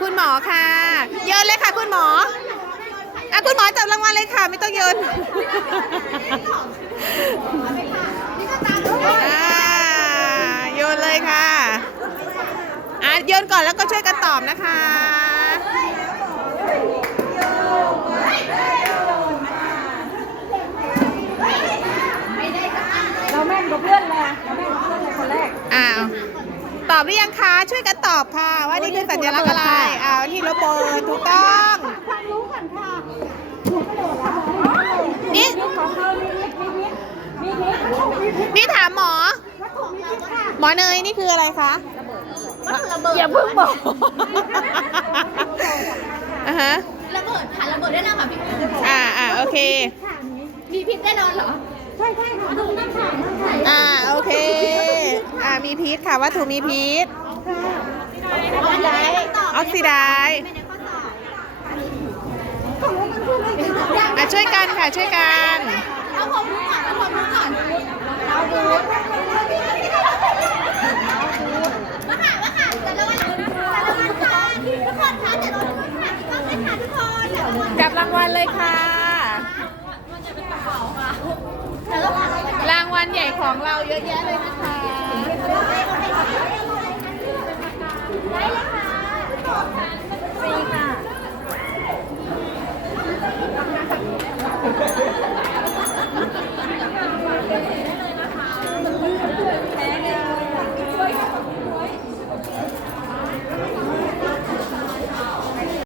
คุณหมอค่ะโยนเลยค่ะ คุณหมออะคุณหมอจับรางวัลเลยค่ะ ไม่ต้องโยนอ่าโยนเลยค่ะอะโยนก่อนแล้วก็ช่วยกันตอบนะคะ เราแม่นกว่าเพื่อนเลยเราแม่นกว่าเพื่อนเลยคนแรก อ้าวต อบหรือยังคะช่วยกันตอบค่ะ ว่านี่คือสัญลักษณ์อะไรอ้าวที่ระเบิดถูกต้องความรู้ก่อนค่ะนี่ของเธอมีพิษมีพิษมีพิษวัตถุมีพิษนี่ถามหมอวัตถุมีพิษค่ะหมอเนยนี่คืออะไรคะวัตถุระเบิดอย่าเพิ่งบอกอะฮะระเบิดค่ะระเบิดแน่นอนค่ะพี่อ่าอ่าโอเคค่ะนี้มีพิษแน่นอนเหรอ ใช่ใช่ค่ะดูนั่นค่ะนั่นค่ะอ่าโอเคอ่า มีพิษค่ะวัตถุมีพิษอันไหนออกซิไดซ์ไม่ได้ข้อสอบของมันคืออะไรกันอะช่วยกันค่ะช่วยกันเอาความรู้ก่อนเอาความรู้ก่อนเอาดูมาค่ะมาค่ะแต่ละวันแต่ละวันค่ะทุกคนค่ะแต่ละวันค่ะต้องให้ค่ะทุกคนแต่ละวันจับรางวัลเลยค่ะ แต่ละวัน ราง วัลใหญ่ของเราเยอะแยะเลยนะคะได้เลยค่ะสี่ค่ะ